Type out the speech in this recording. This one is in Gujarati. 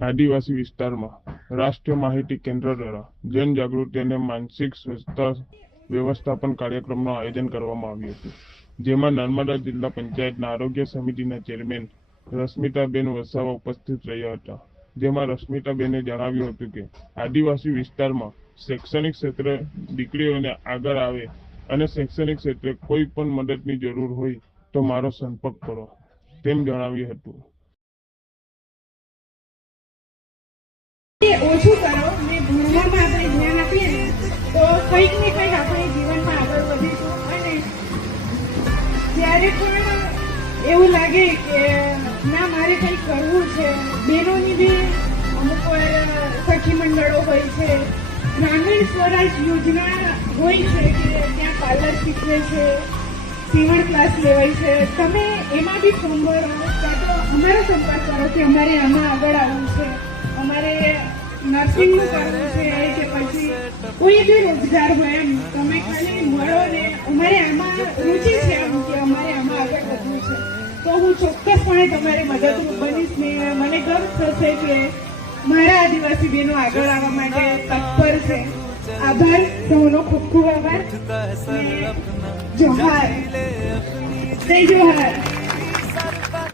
આદિવાસી વિસ્તારમાં રાષ્ટ્રીય માહિતી કેન્દ્ર દ્વારા જનજાગૃતિ અને માનસિક સ્વસ્થતા વ્યવસ્થાપન કાર્યક્રમનું આયોજન કરવામાં આવ્યું હતું. જેમાં નર્મદા જિલ્લા પંચાયતના આરોગ્ય સમિતિના ચેરમેન રશ્મિતાબેન વસાવા ઉપસ્થિત રહ્યા હતા. જેમાં રશ્મિતાબેને જણાવ્યું હતું કે આદિવાસી વિસ્તારમાં શૈક્ષણિક ક્ષેત્રે દીકરીઓને આગળ આવે અને શૈક્ષણિક ક્ષેત્રે કોઈ પણ મદદની જરૂર હોય તો મારો સંપર્ક કરો, તેમ જણાવ્યું હતું. ઓછું કરો ને ભણવામાં આપણે ધ્યાન આપીએ ને, તો કંઈક ને કંઈક આપણે જીવનમાં આગળ વધીશું. અને જ્યારે પણ એવું લાગે કે, ના, મારે કંઈક કરવું છે, બહેનોની બી અમુક વાર સખી મંડળો હોય છે. ગ્રામીણ સ્વરાજ યોજના હોય છે કે ત્યાં પાર્લર શીખવે છે સીવણ ક્લાસ લેવાય છે. તમે એમાં બી ફોર્મ ભરો. કાં તો અમારો સંપર્ક કરો કે અમારે આમાં આગળ આવવું છે. નર્સિંગનું કરવું છે કે પછી કોઈ બી રોજગાર હોય એમ તમે ખાલી મળો ને અમારે આમાં રુચિ છે એમ કે અમારે આમાં આગળ વધવું છે. તો હું ચોક્કસપણે તમારે મદદરૂપ બનીશ ને મને ગર્વ થશે કે મારા આદિવાસી બહેનો આગળ આવવા માટે તત્પર છે. આભાર. સૌનો ખૂબ ખૂબ આભાર. જોહાર જય જોહાર